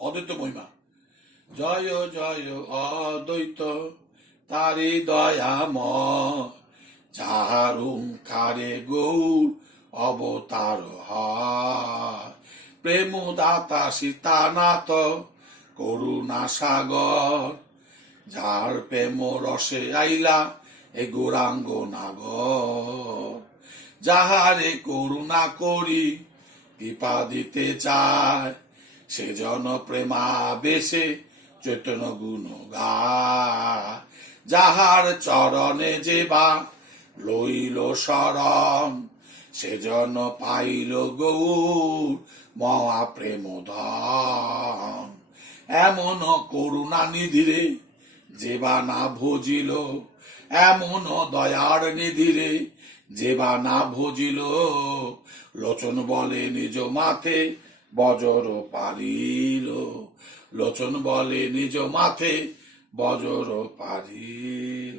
অদ্বৈত মহিমা। জয় জয়, অদ্বৈত, তারি দয়াম যাহার ওঙ্কারে গৌর অবতার প্রেম দাতা সীতানাথ, করুণা সাগর, যার প্রেম রসে আইলা এ গৌরাঙ্গ নাগর। যাহারে করুণা করি, কৃপা দিতে চায় সেজন প্রেমা বেশে চৈতন্য গুণ গা যাহার চরণে যেবা লইল শরণ সেজন পাইল গৌর মহা প্রেম ধন এমন করুণা নিধিরে যেবা না ভজিল, এমন দয়ার নিধিরে যেবা না ভজিল। লোচন বলে নিজ মাথে বজর পারিল লোচন বলে নিজ মাথে বজর পারিল